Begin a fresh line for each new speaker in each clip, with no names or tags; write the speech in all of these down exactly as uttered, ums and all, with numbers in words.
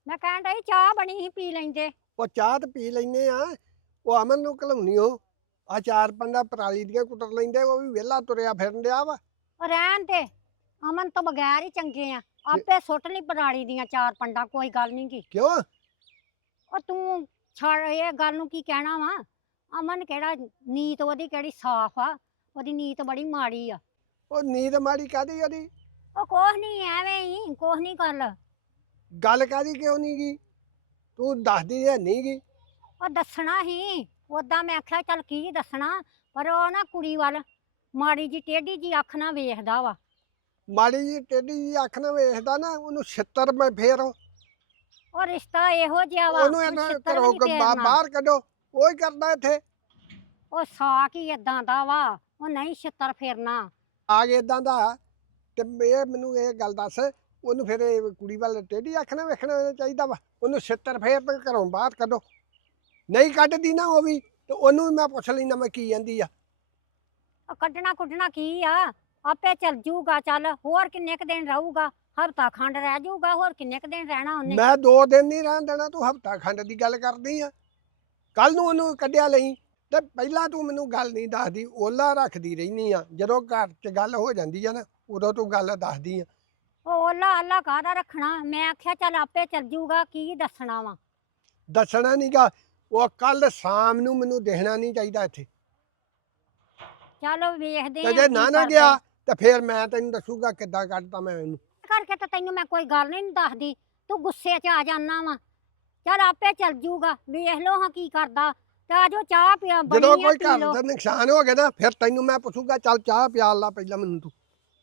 ਮੈਂ ਕਹਿਣ ਡਈ ਚਾਹ ਬਣੀ ਸੀ ਪੀ ਲੈਂਦੇ।
ਉਹ ਚਾਹ ਤੇ ਪੀ ਲੈਨੇ ਆ। ਉਹ ਅਮਨ ਨੂੰ ਘਲਾਉਣੀ ਉਹ ਆ ਚਾਰ ਪੰਡਾ ਪਰਾਲੀ ਦੀਆਂ ਕੁੱਟਰ ਲੈਂਦੇ, ਉਹ ਵੀ ਵਿਹਲਾ ਤੁਰਿਆ ਫਿਰਨ ਡਿਆ ਵਾ।
ਉਹ ਰਹਿਣ ਦੇ, ਅਮਨ ਤੋਂ ਬਗੈਰ ਹੀ ਚੰਗੇ ਆ।
ਕਿ-
ਆਪੇ ਸੁੱਟ ਲਈ ਪਰਾਲੀ ਦੀਆਂ ਚਾਰ ਪੰਡਾ, ਕੋਈ ਗੱਲ ਨੀ ਗੀ।
ਕਿਉਂ?
ਉਹ ਤੂੰ ਛੱਡ ਇਹ ਗੱਲ ਨੂੰ, ਕੀ ਕਹਿਣਾ ਵਾ। ਅਮਨ ਕਿਹੜਾ, ਨੀਤ ਉਹਦੀ ਕਿਹੜੀ ਸਾਫ਼ ਆ। ਉਹਦੀ ਨੀਤ ਬੜੀ ਮਾੜੀ ਆ।
ਉਹ ਨੀਂਦ ਮਾੜੀ ਕਾਦੀ ਉਹਦੀ?
ਉਹ ਕੁਛ ਨੀ, ਐਵੇਂ ਹੀ ਕੁਛ ਨੀ ਗੱਲ।
ਗੱਲ ਕਾਦੀ ਕਿਉਂ ਨਹੀਂ ਗਈ? ਤੂੰ ਦੱਸਦੀ ਹੈ ਨਹੀਂ ਗਈ।
ਉਹ ਦੱਸਣਾ ਹੀ ਓਦਾਂ, ਮੈਂ ਆਖਿਆ ਚੱਲ ਕੀ ਦੱਸਣਾ, ਪਰ ਉਹ ਨਾ ਕੁੜੀ ਵੱਲ ਮਾੜੀ ਜੀ ਟੇਢੀ ਜੀ ਅੱਖ ਨਾਲ ਵੇਖਦਾ ਵਾ।
ਮਾੜੀ ਜੀ ਟੇਢੀ ਜੀ ਅੱਖ ਨਾਲ ਵੇਖਦਾ ਨਾ, ਉਹਨੂੰ ਛਿੱਤਰ ਮੈਂ ਫੇਰ
ਉਹ ਰਿਸ਼ਤਾ ਇਹੋ ਜਿਹਾ ਵਾ,
ਉਹਨੂੰ
ਹੁਣ
ਇਹਨਾਂ
ਛਿੱਤਰ ਵੀ
ਘਰੋਂ
ਨੀ
ਕ- ਬਾ-
ਫੇਰਨਾ।
ਬਾਹਰ ਕੱਢੋ। ਉਹ ਹੀ ਕਰਦਾ ਇੱਥੇ
ਉਹ ਸਾਕ ਹੀ ਏਦਾਂ ਦਾ ਵਾ, ਉਹ ਨਹੀਂ ਛਿੱਤਰ ਫੇਰਨਾ।
ਆ ਕੇ ਇਦਾਂ ਦਾ। ਤੇ ਇਹ ਮੈਨੂੰ ਇਹ ਗੱਲ ਦੱਸ, ਉਹਨੂੰ ਫਿਰ ਇਹ ਕੁੜੀ ਵੱਲ ਟੇਢੀ ਅੱਖ ਨਾਲ ਵੇਖਣਾ ਚਾਹੀਦਾ ਵਾ? ਉਹਨੂੰ ਛਿੱਤਰ ਫੇਰ ਤੇ ਘਰੋਂ ਬਾਹਰ ਕੱਢੋ। ਨਹੀਂ ਕੱਢਦੀ ਨਾ ਉਹ ਵੀ, ਤੇ ਉਹਨੂੰ ਵੀ ਮੈਂ ਪੁੱਛ ਲੈਣਾ ਮੈਂ ਕੀ ਜਾਂਦੀ ਆ।
ਉਹ ਕੱਢਣਾ ਕੁੱਢਣਾ ਕੀ ਆ, ਆਪੇ ਚੱਲ ਜੂਗਾ। ਚੱਲ ਹੋਰ ਕਿੰਨੇ ਕ ਦਿਨ ਰਹੂਗਾ, ਹਫ਼ਤਾ ਖੰਡ ਰਹਿ ਜਾਊਗਾ, ਹੋਰ ਕਿੰਨੇ ਕ ਦਿਨ ਰਹਿਣਾ ਉਹਨੇ।
ਮੈਂ ਦੋ ਦਿਨ ਨਹੀਂ ਰਹਿਣ ਦੇਣਾ, ਤੂੰ ਹਫਤਾ ਖੰਡ ਦੀ ਗੱਲ ਕਰਦੀ ਆ। ਕੱਲ ਨੂੰ ਉਹਨੂੰ ਕੱਢਿਆ ਲਈ, ਤੇ ਪਹਿਲਾਂ ਤੂੰ ਮੈਨੂੰ ਗੱਲ ਨਹੀਂ ਦੱਸਦੀ, ਓਲਾ ਰੱਖਦੀ ਰਹਿਨੀ ਆ। ਜਦੋਂ ਘਰ 'ਚ ਗੱਲ ਹੋ ਜਾਂਦੀ ਆ ਨਾ, ਉਦੋਂ ਤੂੰ ਗੱਲ ਦੱਸਦੀ ਆ।
ਉਹ ਓਲਾ ਅੱਲਾ ਕਾਹਦਾ ਰੱਖਣਾ, ਮੈਂ ਆਖਿਆ ਚੱਲ ਆਪੇ ਚੱਲ ਜੂਗਾ, ਕੀ ਦੱਸਣਾ ਵਾ।
ਦੱਸਣਾ ਨਹੀਂਗਾ। ਉਹ ਕੱਲ ਸ਼ਾਮ ਨੂੰ ਮੈਨੂੰ ਦੇਖਣਾ ਨਹੀਂ ਚਾਹੀਦਾ ਇੱਥੇ।
ਚਲੋ ਵੇਖਦੇ
ਤੇ
ਆ
ਜੇ
ਕੀ
ਨਾ ਨਾ
ਕਰਦੇ।
ਗਿਆ ਤੇ ਫਿਰ ਮੈਂ ਤੈਨੂੰ ਦੱਸੂਗਾ ਕਿੱਦਾਂ ਕੱਢਤਾ ਮੈਂ ਇਹਨੂੰ।
ਕਰਕੇ ਤਾਂ ਤੈਨੂੰ ਮੈਂ ਕੋਈ ਗੱਲ ਨਹੀਂ ਦੱਸਦੀ, ਤੂੰ ਗੁੱਸੇ 'ਚ ਆ ਜਾਨਾ ਵਾ। ਚੱਲ ਆਪੇ ਚੱਲ ਜੂਗਾ, ਵੇਖ ਲੋ ਹਾਂ ਕੀ ਕਰਦਾ। ਤੇ ਆਜੋ ਚਾਹ ਪਿਆ
ਜਦੋਂ
ਬਣੀ ਆ,
ਕੋਈ
ਪੀ
ਘਰ
ਲੋ।
ਦਾ ਨੁਕਸਾਨ ਹੋ ਗਿਆ ਨਾ, ਫਿਰ ਤੈਨੂੰ ਮੈਂ ਪੁੱਛੂਗਾ ਚੱਲ ਚਾਹ ਪਿਆਲ ਲਾ ਪਹਿਲਾਂ ਮੈਨੂੰ ਤੂੰ।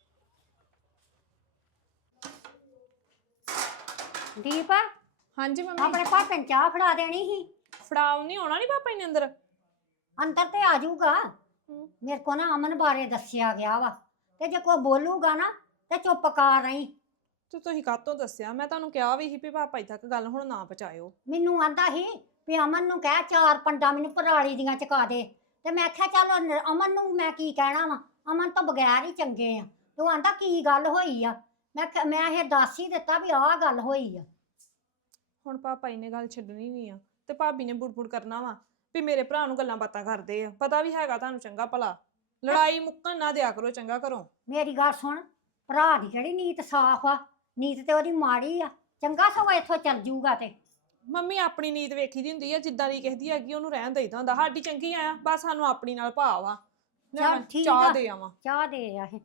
ਦੀਪ,
ਹਾਂਜੀ ਮੰਮੀ।
ਆਪਣੇ ਭਾਪੇ ਨੂੰ ਚਾਹ ਫੜਾ ਦੇਣੀ ਸੀ।
ਫੜਾਉ ਨਹੀਂ ਆਉਣਾ, ਨਹੀਂ ਪਾਪਾ ਇਹਨੇ ਅੰਦਰ?
ਅੰਦਰ ਤੇ ਆ ਜਾਊਗਾ। ਮੇਰੇ ਕੋ ਨਾ ਅਮਨ ਬਾਰੇ ਦੱਸਿਆ ਗਿਆ ਵਾ, ਤੇ ਜੇ ਕੋਈ ਬੋਲੂਗਾ ਨਾ ਤੇ ਚੁੱਪ ਕਰ ਰਹੀ।
ਤੇ ਤੁਸੀਂ ਕਾਹਤੋਂ ਦੱਸਿਆ? ਮੈਂ ਤੁਹਾਨੂੰ ਕਿਹਾ ਵੀ ਸੀ ਵੀ ਪਾਪਾ ਜੀ ਤੱਕ ਗੱਲ ਹੁਣ ਨਾ ਪਹੁੰਚਾਇਓ।
ਮੈਨੂੰ ਆਂਦਾ ਸੀ ਵੀ ਅਮਨ ਨੂੰ ਕਹਿ ਚਾਰ ਪੰਡਾ ਮੈਨੂੰ ਪਰਾਲੀ ਦੀਆਂ ਚਕਾ ਦੇ। ਤੇ ਮੈਂ ਆਖਿਆ ਚੱਲ ਨ- ਅਮਨ ਨੂੰ ਮੈਂ ਕੀ ਕਹਿਣਾ ਵਾ, ਅਮਨ ਤੋਂ ਬਗੈਰ ਹੀ ਚੰਗੇ ਆ। ਤੂੰ ਆਂਦਾ ਕੀ ਗੱਲ ਹੋਈ ਆ। ਮੈਂ ਕਿਹਾ- ਮੈਂ ਇਹ ਦੱਸ ਹੀ ਦਿੱਤਾ ਵੀ ਆਹ ਗੱਲ ਹੋਈ ਆ।
ਹੁਣ ਪਾਪਾ ਜੀ ਨੇ ਗੱਲ ਛੱਡਣੀ ਨਹੀਂ ਆ, ਤੇ ਭਾਬੀ ਨੇ ਬੁੜਬੁੜ ਕਰਨਾ ਵਾ ਵੀ ਮੇਰੇ ਭਰਾ ਨੂੰ ਗੱਲਾਂ ਬਾਤਾਂ ਕਰਦੇ ਆ। ਪਤਾ ਵੀ ਹੈਗਾ ਤੁਹਾਨੂੰ ਚੰਗਾ ਭਲਾ, ਲੜਾਈ ਮੁੱਕਣ ਨਾ ਦਿਆ ਕਰੋ ਚੰਗਾ ਘਰੋਂ।
ਮੇਰੀ ਗੱਲ ਸੁਣ, ਭਰਾ ਦੀ ਕਿਹੜੀ ਨੀਤ ਸਾਫ਼ ਆ, ਨੀਤ ਤੇ ਉਹਦੀ ਮਾੜੀ ਆ। ਚੰਗਾ ਸਗੋਂ ਇੱਥੋਂ ਚੱਲ ਜੂਗਾ। ਤੇ
ਮੰਮੀ ਆਪਣੀ ਨੀਤ ਵੇਖੀ ਦੀ ਹੁੰਦੀ ਆ, ਜਿੱਦਾਂ ਦੀ ਕਿਸੇ ਦੀ ਹੈਗੀ ਉਹਨੂੰ ਰਹਿਣ ਦੇਈਦਾ ਹੁੰਦਾ। ਸਾਡੀ ਚੰਗੀ ਆ, ਬਸ ਸਾਨੂੰ ਆਪਣੀ ਨਾਲ ਭਾਵ ਆ। ਲੈ
ਚੱਲ
ਮੈਂ
ਠੀਕ
ਚਾਹ
ਆ।
ਦੇ ਆਵਾਂ।
ਚਾਹ ਦੇ ਆ ਇਹ।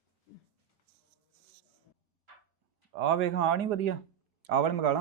ਆ ਵੇਖ, ਆ ਨਹੀਂ ਵਧੀਆ, ਆਹ ਵਾਲੇ ਮੰਗਾ ਲਾਂ।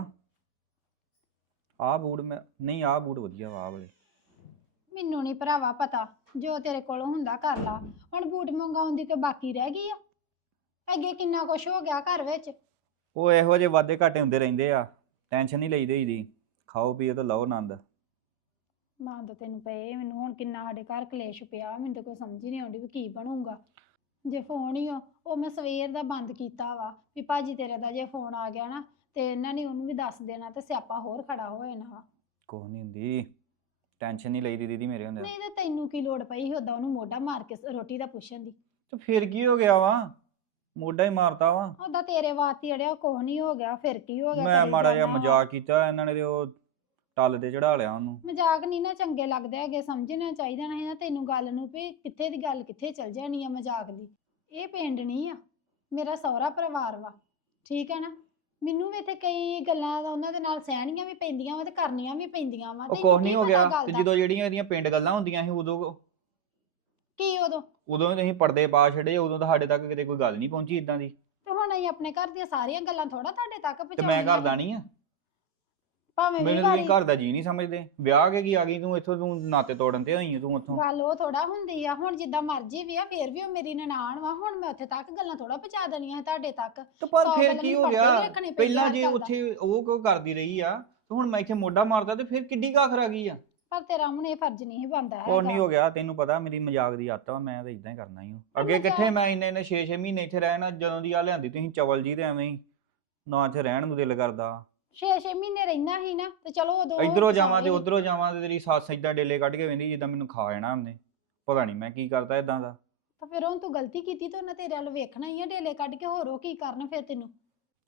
ਆਹ ਬੂਟ ਮੈਂ ਨਹੀਂ, ਆਹ ਬੂਟ ਵਧੀਆ ਵਾ ਆਹ ਵਾਲੇ।
ਮੈਨੂੰ ਨਹੀਂ ਭਰਾਵਾ ਪਤਾ, ਜੋ ਤੇਰੇ ਕੋਲ ਹੁੰਦਾ ਕਰ ਲਾ। ਹੁਣ ਬੂਟ ਮੰਗਾਉਣ ਦੀ ਤੇ ਬਾਕੀ ਰਹਿ ਗਈ ਆ। ਅੱਗੇ ਕਿੰਨਾ ਕੁਛ ਹੋ ਗਿਆ ਘਰ ਵਿੱਚ।
ਉਹ ਇਹੋ ਜਿਹੇ ਵਾਧੇ ਘਾਟੇ ਹੁੰਦੇ ਰਹਿੰਦੇ ਆ, ਟੈਨਸ਼ਨ ਨਹੀਂ ਲਈਦੀ ਹੋਈਦੀ। ਖਾਓ ਪੀਓ ਤੇ ਲਓ ਆਨੰਦ।
ਮੰਨ ਤਾਂ ਤੈਨੂੰ ਪਏ, ਮੈਨੂੰ ਹੁਣ ਕਿੰਨਾ ਸਾਡੇ ਘਰ ਕਲੇਸ਼ ਪਿਆ, ਮੈਨੂੰ ਤਾਂ ਕੋਈ ਸਮਝ ਹੀ ਨਹੀਂ ਆਉਂਦੀ ਵੀ ਕੀ ਬਣੂਗਾ। ਜੇ ਫੋਨ ਹੀ ਆ, ਉਹ ਮੈਂ ਸਵੇਰ ਦਾ ਬੰਦ ਕੀਤਾ ਵਾ ਵੀ ਭਾਜੀ ਤੇਰੇ ਦਾ ਜੇ ਫੋਨ ਆ ਗਿਆ ਨਾ ਤੇ ਇਹਨਾਂ ਨੇ ਉਹਨੂੰ ਵੀ ਦੱਸ ਦੇਣਾ ਤੇ ਸਿਆਪਾ ਹੋਰ ਖੜਾ ਹੋ ਜਾਣਾ ਵਾ।
ਕੁਛ ਨਹੀਂ ਹੁੰਦੀ, ਟੈਨਸ਼ਨ ਨਹੀਂ ਲਈਦੀ ਦੀਦੀ ਮੇਰੇ ਹੁੰਦੇ।
ਨਹੀਂ ਤੇ ਤੈਨੂੰ ਕੀ ਲੋੜ ਪਈ ਸੀ ਓਦਾਂ ਉਹਨੂੰ ਮੋਢਾ ਮਾਰ ਕੇ ਰੋਟੀ ਦਾ ਪੁੱਛਣ ਦੀ।
ਤੇ ਫਿਰ ਕੀ ਹੋ ਗਿਆ ਵਾ, ਮੋਢਾ ਹੀ ਮਾਰਤਾ ਵਾ।
ਉਹਦਾ ਤੇਰੇ ਵਾਸਤੇ ਅੜਿਆ ਕੁਛ ਨਹੀਂ ਹੋ ਗਿਆ, ਫਿਰ ਕੀ ਹੋ ਗਿਆ।
ਮੈਂ
ਕਰੀ
ਮਾੜਾ ਜਿਹਾ
ਜਾਣਾ ਵਾ।
ਮਜ਼ਾਕ ਕੀਤਾ, ਇਹਨਾਂ ਨੇ ਤੇ ਉਹ ਟੱਲ ਤੇ ਚੜਾ ਲਿਆ ਉਹਨੂੰ।
ਮਜ਼ਾਕ ਨਹੀਂ ਨਾ ਚੰਗੇ ਲੱਗਦੇ ਹੈਗੇ, ਸਮਝਣਾ ਚਾਹੀਦਾ ਨਾ ਇਹਨਾਂ ਤੈਨੂੰ ਗੱਲ ਨੂੰ ਵੀ ਕਿੱਥੇ ਦੀ ਗੱਲ ਕਿੱਥੇ ਚਲ ਜਾਣੀ ਆ ਮਜ਼ਾਕ ਦੀ। ਇਹ ਪਿੰਡ ਨਹੀਂ ਆ, ਮੇਰਾ ਸਹੁਰਾ ਪਰਿਵਾਰ ਵਾ, ਠੀਕ ਹੈ ਨਾ। ਮੈਨੂੰ ਵੀ ਇੱਥੇ ਕਈ ਗੱਲਾਂ ਦਾ ਉਹਨਾਂ ਦੇ ਨਾਲ ਸਹਿਣੀਆਂ ਵੀ ਪੈਂਦੀਆਂ ਵਾ ਤੇ ਕਰਨੀਆਂ ਵੀ ਪੈਂਦੀਆਂ ਵਾ।
ਉਹ ਕੁਛ ਨਹੀਂ ਹੋ ਗਿਆ, ਤੇ ਜਦੋਂ ਜਿਹੜੀਆਂ ਇਹਦੀਆਂ ਪਿੰਡ ਗੱਲਾਂ ਹੁੰਦੀਆਂ ਸੀ ਉਦੋਂ
ਕੀ ਉਦੋਂ
ਉਦੋਂ ਵੀ ਤੁਸੀਂ ਪਰਦੇ ਪਾ ਛੱਡੇ, ਉਦੋਂ ਤਾਂ ਸਾਡੇ ਤੱਕ ਕਿਤੇ ਕੋਈ ਗੱਲ ਨਹੀਂ ਪਹੁੰਚੀ ਇਦਾਂ ਦੀ।
ਤੇ ਹੁਣ ਅਸੀਂ ਆਪਣੇ ਘਰ ਦੀਆਂ ਸਾਰੀਆਂ ਗੱਲਾਂ ਥੋੜਾ ਤੁਹਾਡੇ ਤੱਕ
ਤੇ ਮੈਂ
ਪਹੁੰਚਾਉਣੀਆਂ
ਘਰ ਦਾ ਨਹੀਂ ਆ,
ਭਾਵੇਂ ਵੀ
ਮੈਨੂੰ
ਵਾਰੀ
ਤੁਸੀਂ ਘਰ ਦਾ ਜੀ ਨਹੀਂ ਸਮਝਦੇ। ਵਿਆਹ ਕੇ ਕੀ ਆ ਗਈ ਤੂੰ ਇੱਥੋਂ, ਤੂੰ ਨਾਤੇ ਤੋੜਨ ਤੇ ਹੋਈ ਆ ਤੂੰ ਉੱਥੋਂ।
ਗੱਲ ਉਹ ਥੋੜਾ ਹੁੰਦੀ ਆ। ਹੁਣ ਜਿੱਦਾਂ ਮਰਜ਼ੀ ਵੀ ਆ, ਫੇਰ ਵੀ ਉਹ ਮੇਰੀ ਨਨਾਣ ਵਾ। ਹੁਣ ਮੈਂ ਉੱਥੇ ਤੱਕ ਗੱਲਾਂ ਥੋੜਾ ਪਹੁੰਚਾ ਦੇਣੀਆਂ ਤੁਹਾਡੇ ਤੱਕ।
ਤੇ ਪਰ
ਸੌ
ਫਿਰ
ਗੱਲਾਂ
ਕੀ
ਮੈਨੂੰ
ਹੋ
ਪਰਦੇ
ਗਿਆ,
ਵੀ ਰੱਖਣੇ ਪੈਂਦੇ
ਪਹਿਲਾਂ
ਹਰ
ਜੇ
ਗੱਲ ਦਾ।
ਉੱਥੇ ਉਹ ਕਿਉਂ ਕਰਦੀ ਰਹੀ ਆ, ਤੇ ਹੁਣ ਮੈਂ ਇੱਥੇ ਮੋਢਾ ਮਾਰਦਾ ਤੇ ਫਿਰ ਕਿੱਡੀ ਕਾਖਰ ਆ ਗਈ ਆ।
ਪਰ ਤੇਰਾ ਹੁਣ ਇਹ ਫਰਜ਼ ਨਹੀਂ ਬਣਦਾ
ਉਹ ਨਹੀਂ
ਹੈਗਾ।
ਹੋ ਗਿਆ, ਤੈਨੂੰ ਪਤਾ ਮੇਰੀ ਮਜ਼ਾਕ ਦੀ ਆਦਤ ਵਾ, ਮੈਂ ਤਾਂ ਇਦਾਂ ਹੀ ਕਰਨਾ ਹੀ। ਅੱਗੇ
ਮਜ਼ਾਕ-
ਕਿੱਥੇ ਮੈਂ ਇੰਨੇ ਇੰਨੇ ਛੇ ਛੇ ਮਹੀਨੇ ਇੱਥੇ ਰਹਿਣਾ, ਜਦੋਂ ਦੀ ਆ ਲਿਆਂਦੀ ਤੁਸੀਂ ਚਵਲ ਜੀ ਤੇ ਐਵੇਂ ਹੀ ਨਾ ਇੱਥੇ ਰਹਿਣ ਨੂੰ ਦਿਲ ਕਰਦਾ।
ਛੇ ਛੇ ਮਹੀਨੇ ਰਹਿਣਾ ਸੀ ਨਾ, ਤੇ ਚਲੋ ਉਦੋਂ
ਇੱਧਰੋਂ ਜਾਵਾਂ ਤੇ
ਸਾਰੇ-
ਉੱਧਰੋਂ ਜਾਵਾਂ ਤੇ ਤੇਰੀ ਸੱਸ ਏਦਾਂ ਡੇਲੇ ਕੱਢ ਕੇ ਵੇਂਦੀ ਜਿੱਦਾਂ ਮੈਨੂੰ ਖਾ ਜਾਣਾ ਉਹਨੇ। ਪਤਾ ਨਹੀਂ ਮੈਂ ਕੀ ਕਰਦਾ ਇਦਾਂ ਦਾ।
ਤਾਂ ਫਿਰ ਹੁਣ ਤੂੰ ਗਲਤੀ ਕੀਤੀ ਤੇ ਉਹਨਾਂ ਤੇਰੇ ਵੱਲ ਵੇਖਣਾ ਹੀ ਆ, ਢੇਲੇ ਕੱਢ ਕੇ। ਹੋਰ ਉਹ ਕੀ ਕਰਨ ਫਿਰ ਤੈਨੂੰ।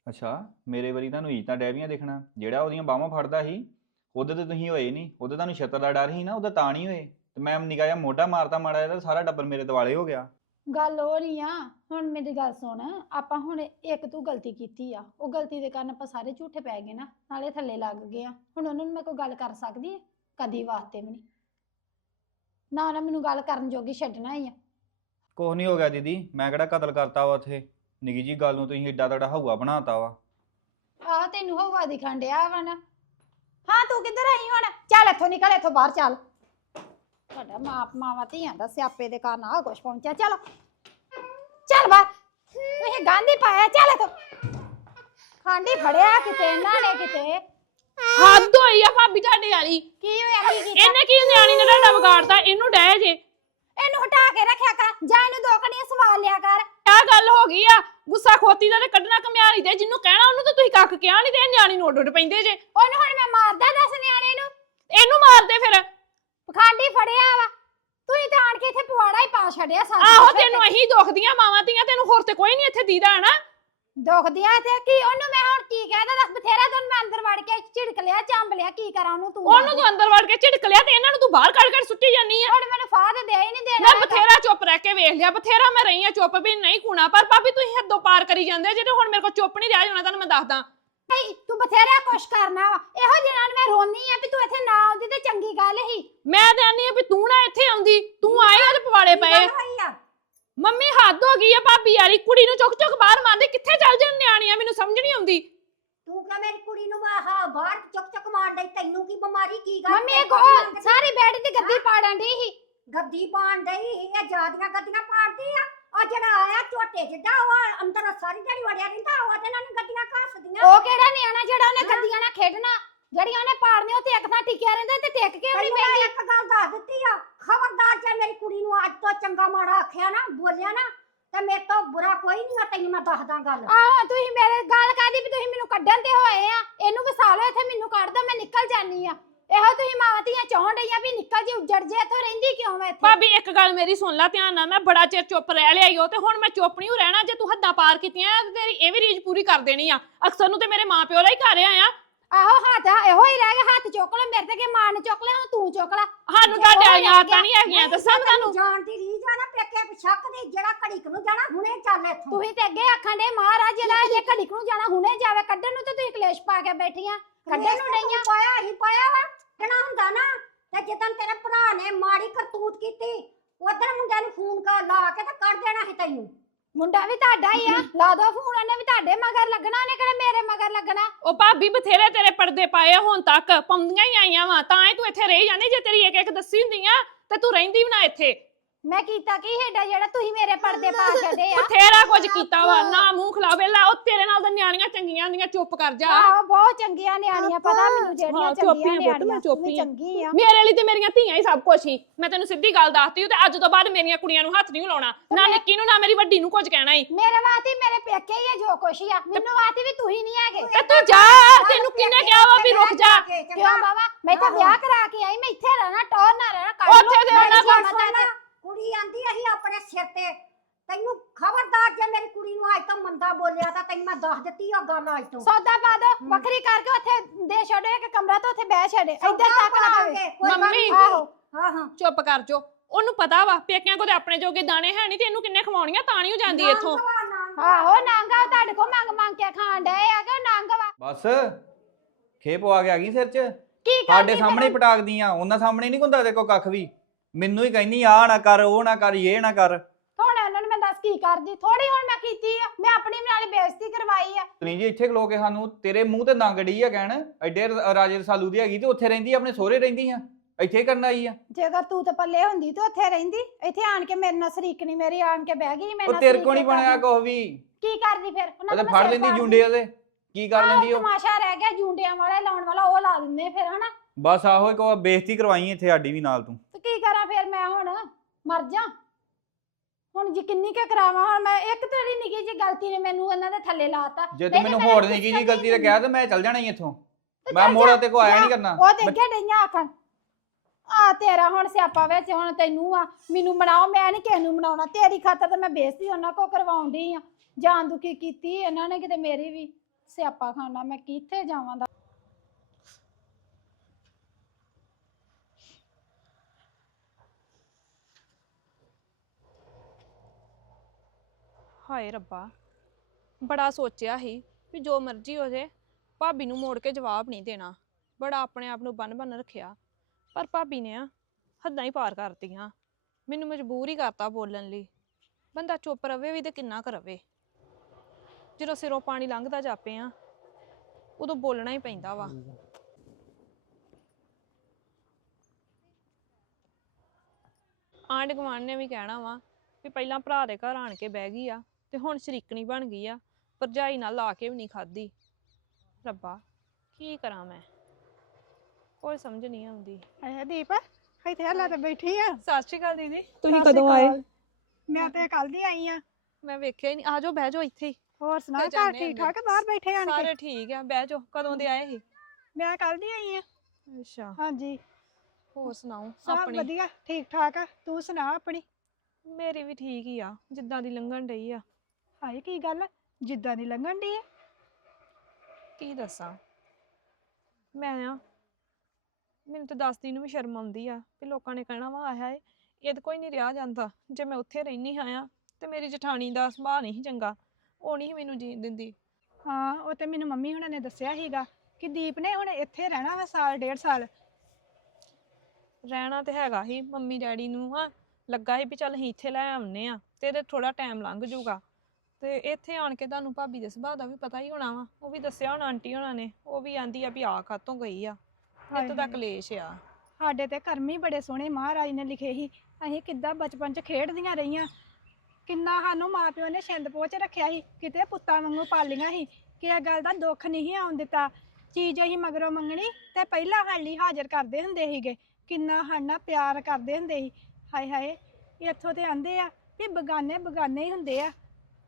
ਅੱਛਾ ਮੇਰੇ ਵਾਰੀ ਤੁਹਾਨੂੰ ਇੱਜ਼ਤਾਂ ਡੈਵੀਆਂ ਦੇਖਣਾ, ਜਿਹੜਾ ਉਹਦੀਆਂ ਬਾਹਾਂ ਫੜਦਾ ਸੀ ਉਹਦੇ ਤੇ ਤੁਸੀਂ ਹੋਏ ਨਹੀਂ, ਉਹਦੇ ਤੁਹਾਨੂੰ ਛੱਤਰ ਦਾ ਡਰ ਸੀ ਨਾ, ਉਹਦਾ ਤਾਂ ਨਹੀਂ ਹੋਏ। ਤੇ ਮੈਂ ਨਿੱਕਾ ਜਿਹਾ ਮੋਢਾ ਮਾਰਤਾ ਮਾੜਾ ਜਿਹਾ, ਤਾਂ ਸਾਰਾ ਟੱਬਰ ਮੇਰੇ ਦਿਵਾਲੇ ਹੋ ਗਿਆ।
ਗੱਲ ਹੋ ਰਹੀ ਆ। ਹੁਣ ਮੇਰੀ ਗੱਲ ਸੁਣ, ਆਪਾਂ ਹੁਣ ਇੱਕ ਤੂੰ ਗਲਤੀ ਕੀਤੀ ਆ, ਉਹ ਗਲਤੀ ਦੇ ਕਾਰਨ ਆਪਾਂ ਸਾਰੇ ਝੂਠੇ ਪੈ ਗਏ ਨਾ, ਨਾਲੇ ਥੱਲੇ ਲੱਗ ਗਏ ਆ। ਹੁਣ ਉਹਨਾਂ ਨੂੰ ਮੈਂ ਕੋਈ ਗੱਲ ਕਰ ਸਕਦੀ ਆ? ਕਦੀ ਵਾਸਤੇ ਵੀ ਨਹੀਂ। ਨਾ ਨਾ ਮੈਨੂੰ ਗੱਲ ਕਰਨ ਜੋਗੀ ਛੱਡਣਾ ਹੀ ਆ।
ਕੁਛ ਨਹੀਂ ਹੋ ਗਿਆ ਦੀਦੀ, ਮੈਂ ਕਿਹੜਾ ਕਤਲ ਕਰਤਾ ਵਾ ਉੱਥੇ, ਨਿੱਕੀ ਜੀ ਗੱਲ ਨੂੰ ਤੁਸੀਂ ਏਡਾ ਤੜਾ ਹਊਆ ਬਣਾਤਾ ਵਾ।
ਆਹ ਤੈਨੂੰ ਹਵਾ ਦਿਖਣ ਡਿਆ ਵਾ ਨਾ। ਹਾਂ ਤੂੰ ਕਿੱਧਰ ਆਈ ਹੁਣ? ਚੱਲ ਇੱਥੋਂ ਨਿਕਲ, ਇੱਥੋਂ ਬਾਹਰ ਚੱਲ। ਤੁਹਾਡਾ ਮਾਪ ਮਾਵਾ ਧੀਆਂ ਦਾ ਸਿਆਪੇ ਦੇ ਕਾਰਨ ਆ ਕੁਛ ਪਹੁੰਚਿਆ। ਚਲੋ ਚੱਲ ਬਾਹਰ, ਤੁਸੀਂ ਗਾਂਧੀ ਪਾਇਆ। ਚੱਲ ਇੱਥੋਂ, ਖਾਂਡੀ ਫੜਿਆ ਕਿਤੇ ਇਹਨਾਂ ਨੇ ਕਿਤੇ।
ਹੱਦ ਹੋਈ ਆ ਭਾਬੀ ਤੁਹਾਡੇ ਵਾਲੀ।
ਕੀ ਹੋਇਆ? ਕੀ ਕੀਤਾ?
ਇਹਨੇ ਕੀ ਨਿਆਣੀ ਨੇ ਤੁਹਾਡਾ ਵਿਗਾੜਦਾ, ਇਹਨੂੰ ਡਹਿ ਜੇ।
ਇਹਨੂੰ ਹਟਾ ਕੇ ਰੱਖਿਆ ਕਰ, ਜਾਂ ਇਹਨੂੰ ਦੋ ਕਣੀਆਂ ਸਵਾਲ ਲਿਆ ਕਰ।
ਆਹ ਗੱਲ ਹੋ ਗਈ ਆ, ਗੁੱਸਾ ਖੋਤੀ ਦਾ ਤੇ ਕੱਢਣਾ ਕਮਿਆਰੀ ਦੇ। ਜਿਹਨੂੰ ਕਹਿਣਾ ਉਹਨੂੰ ਤਾਂ ਤੁਸੀਂ ਕੱਖ ਕਿਹਾ ਨਹੀਂ, ਤੇ ਇਹ ਨਿਆਣੀ ਨੂੰ ਉੱਡ ਉੱਡ ਪੈਂਦੇ ਜੇ।
ਉਹਨੂੰ ਹੁਣ ਮੈਂ ਮਾਰਦਾ ਦੱਸ ਨਿਆਣੇ ਨੂੰ?
ਇਹਨੂੰ ਮਾਰਦੇ ਫਿਰ।
ਪਖੰਡੀ ਫੜਿਆ ਵਾ ਤੁਸੀਂ ਤਾਂ, ਆਣ ਕੇ ਇੱਥੇ ਪਵਾੜਾ ਹੀ ਪਾ ਛੱਡਿਆ। ਸੱਚ
ਆਹੋ
ਪੁੱਛੋ
ਤੈਨੂੰ
ਤੇ।
ਅਹੀਂ ਦੁਖਦੀਆਂ ਮਾਵਾਂ ਧੀਆਂ, ਤੈਨੂੰ ਹੋਰ ਤੇ ਕੋਈ ਨਹੀਂ ਇੱਥੇ ਦੀਦਾ ਹੈ ਨਾ।
ਦੁਖਦੀਆਂ ਤੇ ਕੀ? ਉਹਨੂੰ ਮੈਂ ਹੁਣ ਕੀ ਕਹਿਦਾ ਦੱਸ? ਬਥੇਰਾ ਤੈਨੂੰ ਮੈਂ ਅੰਦਰ ਵੜ ਕੇ ਝਿੜਕ ਲਿਆ, ਚੰਬ ਲਿਆ, ਕੀ ਕਰਾਂ ਉਹਨੂੰ? ਤੂੰ
ਉਹਨੂੰ ਤੂੰ ਅੰਦਰ ਵੜ ਕੇ ਝਿੜਕ ਲਿਆ ਤੇ ਇਹਨਾਂ ਨੂੰ ਤੂੰ ਬਾਹਰ ਕੱਢ ਕੱਢ ਸੁੱਟੀ ਜਾਨੀ ਆ।
ਹੁਣ ਮੈਨੂੰ ਫਾਹ ਤੇ ਦੇ ਹੀ ਨਹੀਂ ਦੇਣਾ
ਮੈਂ
ਹੈਗਾ।
ਬਥੇਰਾ ਚੁੱਪ ਰਹਿ ਕੇ ਵੇਖ ਲਿਆ, ਬਥੇਰਾ ਮੈਂ ਰਹੀ ਆ ਚੁੱਪ ਵੀ ਨਹੀਂ ਕੂਣਾ, ਪਰ ਭਾਬੀ ਤੁਸੀਂ ਹੱਦੋਂ ਪਾਰ ਕਰੀ ਜਾਂਦੇ ਜੇ। ਤੇ ਹੁਣ ਮੇਰੇ ਕੋਲ ਚੁੱਪ ਨਹੀਂ ਰਿਹਾ ਜਾਣਾ, ਤੁਹਾਨੂੰ ਮੈਂ ਦੱਸਦਾ।
ਨਹੀਂ ਤੂੰ ਬਥੇਰਾ ਕੁਛ ਕਰਨਾ ਵਾ। ਇਹੋ ਜਿਹੇ ਨਾਲ ਮੈਂ ਰੋਨੀ ਆ ਵੀ ਤੂੰ ਇੱਥੇ ਨਾ ਆਉਂਦੀ ਤੇ ਚੰਗੀ ਗੱਲ ਹੀ।
ਮੈਂ ਤੇ ਆਨੀ ਆ ਵੀ ਤੂੰ ਨਾ ਇੱਥੇ ਆਉਂਦੀ, ਤੂੰ ਆਈ ਉਹਦੇ ਪਵਾੜੇ ਪਏ। ਮੰਮੀ ਹੱਦ ਹੋ ਗਈ ਆ ਭਾਬੀ ਯਾਰੀ, ਕੁੜੀ ਨੂੰ ਚੁੱਕ ਚੁੱਕ ਬਾਹਰ ਮਾਰਦੇ। ਕਿੱਥੇ ਚੱਲ ਜਾਣ ਨਿਆਣੀਆਂ, ਮੈਨੂੰ ਸਮਝ ਨਹੀਂ ਆਉਂਦੀ।
ਤੂੰ ਕਿਹਾ ਮੇਰੀ ਕੁੜੀ ਨੂੰ ਆਹ ਬਾਹਰ ਚੁੱਕ ਚੁੱਕ ਮਾਰ ਡਈ, ਤੈਨੂੰ ਕੀ ਬਿਮਾਰੀ ਕੀ ਗੱਲ?
ਮੰਮੀ ਇਹ ਕੋ ਸਾਰੀ ਬੈਡ ਦੀ ਗੱਦੀ ਪਾੜਨ ਦੀ ਸੀ।
ਗੱਦੀ ਪਾਣ ਡਈ ਸੀ, ਇਹ ਜਿਆਦੀਆਂ ਗੱਦੀਆਂ ਪਾੜਦੀ ਆ। ਆ ਜਿਹੜਾ ਆਇਆ ਝੋਟੇ ਜਿੱਡਾ, ਉਹ ਅੰਦਰ ਸਾਰੀ ਦਿਹਾੜੀ ਵੜਿਆ ਰਹਿੰਦਾ, ਉਹ ਤੇ ਇਹਨਾਂ ਨੂੰ ਗੱਦੀਆਂ ਘਸਦੀਆਂ।
ਉਹ ਕਿਹੜਾ ਨਿਆਣਾ ਜਿਹੜਾ ਉਹਨੇ ਗੱਦੀਆਂ ਨਾਲ ਖੇਡਣਾ? ਜਿਹੜੀਆਂ ਉਹਨੇ ਪਾੜਨੀਆਂ ਉੱਥੇ ਇੱਕ ਥਾਂ ਟਿਕਿਆ ਰਹਿੰਦਾ ਤੇ ਟਿਕ ਕੇ ਵੀ ਨਹੀਂ
ਤੈਨੂੰ ਮੈਂ
ਪੈਂਦੀ।
ਇੱਕ ਗੱਲ ਦੱਸ ਦਿੱਤੀ ਆ, ਖਬਰਦਾਰ ਜੇ ਮੇਰੀ ਕੁੜੀ ਨੂੰ ਅੱਜ ਤੋਂ ਚੰਗਾ ਮਾੜਾ ਆਖਿਆ ਨਾ, ਬੋਲਿਆ ਨਾ, ਤੇ ਮੇਰੇ ਤੋਂ ਬੁਰਾ ਕੋਈ ਨਹੀਂ ਆ। ਤੈਨੂੰ ਮੈਂ ਦੱਸਦਾ ਗੱਲ।
ਆਹੋ ਤੁਸੀਂ ਮੇਰੇ ਗੱਲ ਕਾਦੀ ਵੀ ਤੁਸੀਂ ਮੈਨੂੰ ਕੱਢਣ ਤੇ ਹੋਏ ਆ? ਇਹਨੂੰ ਵਸਾ ਲਓ ਇੱਥੇ, ਮੈਨੂੰ ਕੱਢ ਦੋ, ਮੈਂ ਨਿਕਲ ਜਾਨੀ ਆ। ਇਹੋ ਤੁਸੀਂ ਮਾਵਾਂ ਧੀਆਂ ਚਾਹੁਣ ਡਈਆਂ ਵੀ ਨਿਕਲ ਜੇ, ਉੱਜੜ ਜੇ। ਇੱਥੋਂ ਰਹਿੰਦੀ ਕਿਉਂ ਮੈਂ ਇੱਥੇ?
ਭਾਬੀ ਇੱਕ ਗੱਲ ਮੇਰੀ ਸੁਣ ਲੈ ਧਿਆਨ ਨਾਲ, ਮੈਂ ਬੜਾ ਚਿਰ ਚੁੱਪ ਰਹਿ ਲਿਆ ਈ, ਉਹ ਤੇ ਹੁਣ ਮੈਂ ਚੁੱਪ ਨਹੀਂ ਰਹਿਣਾ। ਜੇ ਤੂੰ ਹੱਦਾਂ ਪਾਰ ਕੀਤੀਆਂ ਤੇ ਤੇਰੀ ਇਹ ਵੀ ਰੀਝ ਪੂਰੀ ਕਰ ਦੇਣੀ ਆ। ਅਕਸਰ ਨੂੰ ਤੇ ਮੇਰੇ ਮਾਂ ਪਿਓ ਲਈ ਘਰ ਆਇਆ।
ਆਹੋ ਹੱਥ ਇਹੋ ਹੀ ਰਹਿ ਗਿਆ, ਹੱਥ ਚੁੱਕ ਲੈ। ਮੇਰੇ ਤੇ ਕੀ ਮਾਂ ਨੇ ਚੁੱਕ ਲਿਆ, ਹੁਣ ਤੂੰ ਚੁੱਕ ਲੈ।
ਸਾਨੂੰ
ਜੇ
ਤੁਹਾਡੇ
ਉਹ
ਵਾਲੀਆਂ
ਰਹਿ
ਆਦਤਾਂ ਨਹੀਂ ਹੈਗੀਆਂ, ਦੱਸਾਂ ਤੁਹਾਨੂੰ।
ਜਾਣ ਦੀ ਰੀਝ ਆ ਨਾ ਪੇਕੇ ਸ਼ੱਕ ਦੀ, ਜਿਹੜਾ ਘੜੀਕ ਨੂੰ ਜਾਣਾ ਹੁਣੇ ਚੱਲ ਇੱਥੋਂ।
ਤੁਸੀਂ ਤੇ ਅੱਗੇ ਆਖਣ ਦੇ ਮਹਾਰਾਜ ਜਿਹੜਾ ਜੇ ਘੜੀਕ ਨੂੰ ਜਾਣਾ ਹੁਣੇ ਜਾਵੇ। ਕੱਢਣ ਨੂੰ ਤੇ ਤੁਸੀਂ ਕਲੇਸ਼ ਪਾ ਕੇ ਬੈਠੀਆਂ, ਕੱਢਣ ਨੂੰ ਨਹੀਂ ਆ।
ਪਾਇਆ ਹੀ ਪਾਇਆ ਵਾ, ਕਹਿਣਾ ਹੁੰਦਾ ਨਾ। ਤੇ ਜਦੋਂ ਤੇਰੇ ਭਰਾ ਨੇ ਮਾੜੀ ਕਰਤੂਤ ਕੀਤੀ, ਉਧਰ ਮੁੰਡਿਆਂ ਨੂੰ ਫੋਨ ਕਰ ਲਾ ਕੇ ਤੇ ਕੱਢ ਦੇਣਾ ਸੀ ਤੈਨੂੰ।
ਮੁੰਡਾ ਵੀ ਤੁਹਾਡਾ ਹੀ ਆ, ਲਾ ਦੋ ਫੋਨ। ਉਹਨੇ ਵੀ ਤੁਹਾਡੇ ਮਗਰ ਲੱਗਣਾ, ਉਹਨੇ ਕਿਹੜਾ ਮੇਰੇ ਮਗਰ ਲੱਗਣਾ।
ਉਹ ਭਾਬੀ ਬਥੇਰੇ ਤੇਰੇ ਪਰਦੇ ਪਾਏ ਆ ਹੁਣ ਤੱਕ, ਪਾਉਂਦੀਆਂ ਹੀ ਆਈਆਂ ਵਾ, ਤਾਂ ਹੀ ਤੂੰ ਇੱਥੇ ਰਹੀ ਜਾਂਦੀ। ਜੇ ਤੇਰੀ ਇੱਕ ਇੱਕ ਦੱਸੀ ਹੁੰਦੀਆਂ ਤੇ ਤੂੰ ਰਹਿੰਦੀ ਵੀ ਨਾ ਇੱਥੇ।
ਮੈਂ ਕੀਤਾ ਕੀ ਹੈਡਾ ਜਿਹੜਾ ਤੁਸੀਂ ਮੇਰੇ ਪਰਦੇ ਪਾ ਛੱਡੇ ਆ?
ਬਥੇਰਾ ਕੁਝ ਕੀਤਾ ਵਾ, ਨਾ ਮੂੰਹ ਖਲਾਵੇ। ਲੈ ਉਹ ਤੇਰੇ ਨਾਲ ਤਾਂ ਨਿਆਣੀਆਂ ਚੰਗੀਆਂ ਹੁੰਦੀਆਂ, ਚੁੱਪ ਕਰ ਜਾ।
ਆਹੋ ਬਹੁਤ ਚੰਗੀਆਂ ਨਿਆਣੀਆਂ, ਪਤਾ ਮੈਨੂੰ ਜਿਹੜੀਆਂ
ਹਾਂ,
ਚੰਗੀਆਂ
ਚੁੱਪ ਹੀ ਆ ਪੁੱਤ, ਮੈਂ
ਨਿਆਣੀਆਂ।
ਚੁੱਪ
ਤੂੰ ਵੀ
ਹੀ ਆ।
ਚੰਗੀ ਆ।
ਮੇਰੇ ਲਈ ਤੇ ਮੇਰੀਆਂ ਧੀਆਂ ਹੀ ਸਭ ਕੁਝ ਹੀ। ਮੈਂ ਤੈਨੂੰ ਸਿੱਧੀ ਗੱਲ ਦੱਸਤੀ, ਤੇ ਅੱਜ ਤੋਂ ਬਾਅਦ ਮੇਰੀਆਂ ਕੁੜੀਆਂ ਨੂੰ ਹੱਥ ਨਹੀਂ ਲਾਉਣਾ, ਨਾ ਨਿੱਕੀ ਨੂੰ ਨਾ ਮੇਰੀ ਵੱਡੀ ਨੂੰ ਕੁਝ ਕਹਿਣਾ ਹੀ।
ਮੇਰੇ ਵਾਸਤੇ ਮੇਰੇ ਪੇਕੇ ਹੀ ਆ ਜੋ ਕੁਛ ਹੀ ਆ, ਮੈਨੂੰ ਵਾਸਤੇ ਵੀ ਤੂੰ ਹੀ ਨਹੀਂ ਹੈਗੇ।
ਤੇ ਤੂੰ ਜਾ, ਤੈਨੂੰ ਕਿੰਨੇ ਕਿਹਾ ਵਾ ਵੀ ਰੁਕ ਜਾ।
ਕਿਉਂ ਬਾਬਾ? ਮੈਂ ਤਾਂ ਵਿਆਹ ਕਰਾ ਕੇ ਆਈ, ਮੈਂ ਇੱਥੇ ਰਹਿਣਾ, ਟੌਰ ਨਾ ਰਹਿਣਾ। ਕੱਢ ਲਓ,
ਉੱਥੇ ਤੇ
ਮੇਰੀ
ਉਹਨਾਂ
ਸਮਝ ਆ।
ਕੁੜੀ ਆਂਦੀ ਅਸੀਂ ਆਪਣੇ ਸਿਰ ਤੇ। ਤੈਨੂੰ ਖਬਰਦਾਰ ਜੇ ਮੇਰੀ ਕੁੜੀ ਨੂੰ ਅੱਜ ਤੋਂ ਮੰਦਾ ਬੋਲਿਆ ਤਾਂ ਤੈਨੂੰ ਮੈਂ ਦੱਸ ਦਿੱਤੀ ਉਹ ਗੱਲ ਅੱਜ ਤੋਂ।
ਸੌਦਾ ਪਾ ਦੋ, ਵੱਖਰੀ ਕਰਕੇ ਉੱਥੇ ਦੇ ਛੱਡੋ ਇੱਕ ਕਮਰਾ, ਤੇ ਉੱਥੇ ਬਹਿ ਛੱਡੇ। ਇੱਧਰ ਤੱਕ ਨਾ ਆਵੇ।
ਮੰਮੀ
ਆਹੋ
ਹਾਂ ਹਾਂ
ਚੁੱਪ ਕਰ ਜੋ। ਉਹਨੂੰ ਪਤਾ ਵਾ ਪੇਕਿਆਂ ਕੋਲ ਆਪਣੇ ਜੋਗੇ ਦਾਣੇ ਹੈ ਨਹੀਂ, ਤੇ ਇਹਨੂੰ ਕਿੰਨੇ ਖਵਾਉਣੀਆਂ, ਤਾਂ ਨਹੀਂ ਜਾਂਦੀ ਇੱਥੋਂ।
ਆਹੋ ਨਾਂਗਾ ਤੁਹਾਡੇ ਕੋ ਮੰਗ ਮੰਗ ਕੇ ਖਾਣ ਡਏ ਆ ਕਿ ਨਾਂਗਾ?
ਬਸ ਖੇਪ ਆ ਕੇ ਆ ਗਈ ਸਿਰ 'ਚ।
ਕੀ
ਸਾਡੇ
ਕਰਦੀ
ਸਾਹਮਣੇ ਹੀ ਪਟਾਕਦੀਆਂ, ਉਹਨਾਂ ਸਾਹਮਣੇ ਨਹੀਂ ਹੁੰਦਾ ਤੇ ਕੋ ਕੱਖ ਵੀ। ਮੈਨੂੰ ਹੀ ਕਹਿੰਦੀ ਆ ਨਾ ਕਰ, ਉਹ ਨਾ ਕਰ, ਇਹ ਨਾ ਕਰ।
ਹੁਣ ਉਹਨਾਂ ਨੂੰ ਮੈਂ ਦੱਸ ਕੀ ਕਰਦੀ? ਥੋੜੀ ਹੁਣ ਮੈਂ ਕੀਤੀ ਆ, ਮੈਂ ਆਪਣੀ ਵੀ ਨਾਲੇ ਬੇਇੱਜ਼ਤੀ ਕਰਵਾਈ ਆ।
ਤਨੀ ਜੀ ਇੱਥੇ ਖਲੋ ਕੇ ਸਾਨੂੰ ਤੇਰੇ ਮੂੰਹ ਤੇ ਨੰਗੜੀ ਆ ਕਹਿਣ, ਐਡੇ ਰ- ਰਾਜੇ ਰਸਾਲੂ ਦੀ ਹੈਗੀ ਤੇ ਉੱਥੇ ਰਹਿੰਦੀ ਆਪਣੇ ਸਹੁਰੇ ਰਹਿੰਦੀ ਆ, ਇੱਥੇ ਕਰਨ ਆਈ ਆ।
ਜੇਕਰ ਤੂੰ ਤੇ ਪੱਲੇ ਹੁੰਦੀ ਤੇ ਉੱਥੇ ਰਹਿੰਦੀ। ਇੱਥੇ ਆਣ ਕੇ ਮੇਰੇ ਨਾਲ ਸ਼ਰੀਕਣੀ ਮੇਰੀ ਆਣ ਕੇ ਬਹਿ ਗਈ। ਮੇਰੇ
ਉਹ
ਨਾਲ
ਤੇਰੇ ਕੋ
ਸ਼ਰੀਕੇ
ਨਹੀਂ ਬਣਿਆ
ਕਰਦੀ।
ਕੁਛ ਵੀ।
ਕੀ ਕਰਦੀ ਫਿਰ? ਉਹਨਾਂ
ਉਹਦੇ
ਦਾ
ਫੜ ਲੈਂਦੀ ਜੁੰਡੇ ਉਹਦੇ, ਕੀ ਕਰ ਲੈਂਦੀ ਉਹ?
ਤਮਾਸ਼ਾ ਰਹਿ ਗਿਆ ਜੁੰਡਿਆਂ ਵਾਲਾ ਲਾਉਣ ਵਾਲਾ, ਉਹ ਲਾ ਦਿੰਦੇ ਫਿਰ ਹਨਾ।
ਬਸ ਆਹੋ ਇੱਕ ਬੇਇੱਜ਼ਤੀ ਕਰਵਾਈ ਇੱਥੇ ਸਾਡੀ ਵੀ ਨਾਲ ਤੂੰ।
ਤੇ ਕੀ ਕਰਾਂ ਫਿਰ ਮੈਂ? ਹੁਣ ਮਰ ਜਾ ਹੁਣ ਜੀ, ਕਿੰਨੀ ਕੁ ਕਰਾਵਾਂ ਹੁਣ ਮੈਂ? ਇੱਕ ਤੇਰੀ ਨਿੱਕੀ ਜੀ ਗਲਤੀ ਨੇ ਮੈਨੂੰ ਇਹਨਾਂ ਦੇ ਥੱਲੇ ਲਾਤਾ।
ਜੇ
ਨਹੀਂ
ਤੂੰ
ਤੇ
ਮੈਨੂੰ
ਮੇਰੇ
ਹੋਰ
ਗੁੱਸੇ
ਨਿੱਕੀ ਜੀ
ਦੀ
ਗਲਤੀ ਤੇ
ਨਹੀਂ।
ਕਹਿ ਤੇ ਮੈਂ ਚੱਲ ਜਾਣਾ ਹੀ ਇੱਥੋਂ।
ਤੇ
ਮੈਂ
ਚੱਲ
ਮੋੜਾ
ਜਾ,
ਤੇ ਕੋ ਆਇਆ
ਜਾ।
ਨਹੀਂ ਕਰਨਾ।
ਉਹ ਤੇ ਅੱਗੇ ਡਈਆਂ ਆਖਣ ਆ ਤੇਰਾ ਹੁਣ ਸਿਆਪਾ ਵਿੱਚ ਹੁਣ ਤੈਨੂੰ ਆ ਮੈਨੂੰ ਬਣਾਓ, ਮੈਂ ਨਹੀਂ ਕਿਸੇ ਨੂੰ ਬਣਾਉਣਾ। ਤੇਰੀ ਖਾਤਰ ਤਾਂ ਮੈਂ ਬੇਇੱਜ਼ਤੀ ਉਹਨਾਂ ਕੋ ਕਰਵਾਉਣ ਡਈ ਆ। ਜਾਨ ਦੁਖੀ ਕੀਤੀ ਇਹਨਾਂ ਨੇ ਕਿਤੇ ਮੇਰੀ ਵੀ। ਸਿਆਪਾ ਖਾਨਾ ਮੈਂ ਕਿੱਥੇ ਜਾਵਾਂ ਦਾ
ਹਾਏ ਰੱਬਾ, ਬੜਾ ਸੋਚਿਆ ਸੀ ਵੀ ਜੋ ਮਰਜ਼ੀ ਹੋ ਜੇ ਭਾਬੀ ਨੂੰ ਮੋੜ ਕੇ ਜਵਾਬ ਨਹੀਂ ਦੇਣਾ। ਬੜਾ ਆਪਣੇ ਆਪ ਨੂੰ ਬੰਨ-ਬੰਨ ਰੱਖਿਆ, ਪਰ ਭਾਬੀ ਨੇ ਆ ਹੱਦਾਂ ਹੀ ਪਾਰ ਕਰਤੀਆਂ। ਮੈਨੂੰ ਮਜਬੂਰ ਹੀ ਕਰਤਾ ਬੋਲਣ ਲਈ। ਬੰਦਾ ਚੁੱਪ ਰਵੇ ਵੀ ਤੇ ਕਿੰਨਾ ਕੁ ਰਵੇ। ਜਦੋਂ ਸਿਰੋਂ ਪਾਣੀ ਲੰਘਦਾ ਜਾਪੇ ਆ ਉਦੋਂ ਬੋਲਣਾ ਹੀ ਪੈਂਦਾ ਵਾ। ਆਂਢ ਗੁਆਂਢ ਨੇ ਵੀ ਕਹਿਣਾ ਵਾ ਵੀ ਪਹਿਲਾਂ ਭਰਾ ਦੇ ਘਰ ਆਣ ਕੇ ਬਹਿ ਗਈ ਆ ਤੇ ਹੁਣ ਸ਼ਰੀਕਣੀ ਬਣ ਗਈ ਆ, ਭਰਜਾਈ ਨਾਲ ਲਾ ਕੇ ਵੀ ਨਹੀਂ ਖਾਧੀ। ਰੱਬਾ ਕੀ ਕਰਾਂ ਮੈਂ, ਕੋਈ ਸਮਝ ਨਹੀਂ ਆਉਂਦੀ।
ਆਇਆ ਦੀਪ ਇੱਥੇ ਹਲਾ ਤੇ ਬੈਠੀ ਆ।
ਸਤਿ ਸ਼੍ਰੀ ਅਕਾਲ ਦੀਦੀ,
ਸਤਿ
ਤੁਸੀਂ
ਸ਼੍ਰੀ
ਕਦੋਂ ਆਏ?
ਅਕਾਲ। ਮੈਂ ਤੇ ਕੱਲ ਦੀ ਆਈ ਆ।
ਮੈਂ ਵੇਖਿਆ ਹੀ ਨਹੀਂ। ਆ ਜਾਓ ਬਹਿ ਜਾਓ ਇੱਥੇ ਹੀ।
ਹੋਰ ਸੁਣਾ
ਤੇ
ਘਰ
ਜਾਂਦੇ
ਠੀਕ
ਅੰਦਰ।
ਠਾਕ ਬਾਹਰ ਬੈਠੇ ਆਣ ਕੇ?
ਸਾਰੇ ਠੀਕ ਆ, ਬਹਿ ਜਾਓ। ਕਦੋਂ ਦੇ ਆਏ ਸੀ?
ਮੈਂ ਕੱਲ ਦੀ ਆਈ ਆ।
ਅੱਛਾ,
ਹਾਂਜੀ
ਹੋਰ ਸੁਣਾਓ
ਸਭ
ਆਪਣੀ?
ਵਧੀਆ ਠੀਕ ਠਾਕ ਆ। ਤੂੰ ਸੁਣਾ ਆਪਣੀ?
ਮੇਰੀ ਵੀ ਠੀਕ ਹੀ ਆ, ਜਿੱਦਾਂ ਦੀ ਲੰਘਣ ਡਈ ਆ।
ਹਾਏ ਕੀ ਗੱਲ ਜਿੱਦਾਂ ਦੀ ਲੰਘਣ ਦੀ ਆ?
ਕੀ ਦੱਸਾਂ ਮੈਂ ਆ, ਮੈਨੂੰ ਤਾਂ ਦੱਸਦੀ ਨੂੰ ਵੀ ਸ਼ਰਮ ਆਉਂਦੀ ਆ ਵੀ ਲੋਕਾਂ ਨੇ ਕਹਿਣਾ ਵਾ ਆਇਆ ਏ ਇਹਦੇ ਕੋਈ ਨਹੀਂ ਰਿਹਾ ਜਾਂਦਾ। ਜੇ ਮੈਂ ਉੱਥੇ ਰਹਿਨੀ ਹਾਂ ਆ ਤੇ ਮੇਰੀ ਜਠਾਣੀ ਦਾ ਸੁਭਾਅ ਨਹੀਂ ਸੀ ਚੰਗਾ, ਉਹ ਨਹੀਂ ਸੀ ਮੈਨੂੰ ਜੀਣ ਦਿੰਦੀ।
ਹਾਂ ਉਹ ਤੇ ਮੈਨੂੰ ਮੰਮੀ ਹੁਣਾਂ ਨੇ ਦੱਸਿਆ ਸੀਗਾ ਕਿ ਦੀਪ ਨੇ ਹੁਣ ਇੱਥੇ ਰਹਿਣਾ ਵਾ ਸਾਲ ਡੇਢ ਸਾਲ।
ਰਹਿਣਾ ਤੇ ਹੈਗਾ ਹੀ, ਮੰਮੀ ਡੈਡੀ ਨੂੰ ਹਾਂ ਲੱਗਾ ਸੀ ਵੀ ਚੱਲ ਅਸੀਂ ਇੱਥੇ ਲੈ ਆਉਂਦੇ ਆ ਤੇ ਇਹਦੇ ਥੋੜਾ ਟਾਈਮ ਲੰਘ ਜਾਊਗਾ। ਤੇ ਇੱਥੇ ਆਣ ਕੇ ਤੁਹਾਨੂੰ ਭਾਬੀ ਦੇ ਸੁਭਾਅ ਦਾ ਵੀ ਪਤਾ ਹੀ ਹੋਣਾ ਵਾ, ਉਹ ਵੀ ਦੱਸਿਆ ਹੁਣ ਆਂਟੀ ਹੋਣਾ ਨੇ। ਉਹ ਵੀ ਆਂਦੀ ਆ ਵੀ ਆ ਕਾਤੋਂ ਗਈ ਆ, ਇੱਥੋਂ ਦਾ ਕਲੇਸ਼ ਆ।
ਸਾਡੇ ਤੇ ਕਰਮ ਹੀ ਬੜੇ ਸੋਹਣੇ ਮਹਾਰਾਜ ਨੇ ਲਿਖੇ ਸੀ। ਅਸੀਂ ਕਿੱਦਾਂ ਬਚਪਨ ਚ ਖੇਡਦੀਆਂ ਰਹੀਆਂ, ਕਿੰਨਾ ਸਾਨੂੰ ਮਾਂ ਪਿਓ ਨੇ ਛਿੰਦ ਪੋਚ ਰੱਖਿਆ ਸੀ, ਕਿਤੇ ਪੁੱਤਾਂ ਵਾਂਗੂ ਪਾਲੀਆਂ ਸੀ ਕਿ ਇਹ ਗੱਲ ਦਾ ਦੁੱਖ ਨਹੀਂ ਆਉਣ ਦਿੱਤਾ। ਚੀਜ਼ ਅਸੀਂ ਮਗਰੋਂ ਮੰਗਣੀ ਤੇ ਪਹਿਲਾਂ ਸਾਡੇ ਲਈ ਹਾਜ਼ਰ ਕਰਦੇ ਹੁੰਦੇ ਸੀਗੇ, ਕਿੰਨਾ ਸਾਡੇ ਨਾਲ ਪਿਆਰ ਕਰਦੇ ਹੁੰਦੇ ਸੀ। ਹਾਏ ਹਾਏ ਇੱਥੋਂ ਤੇ ਆਂਦੇ ਆ ਵੀ ਬਗਾਨੇ ਬਗਾਨੇ ਹੀ ਹੁੰਦੇ ਆ।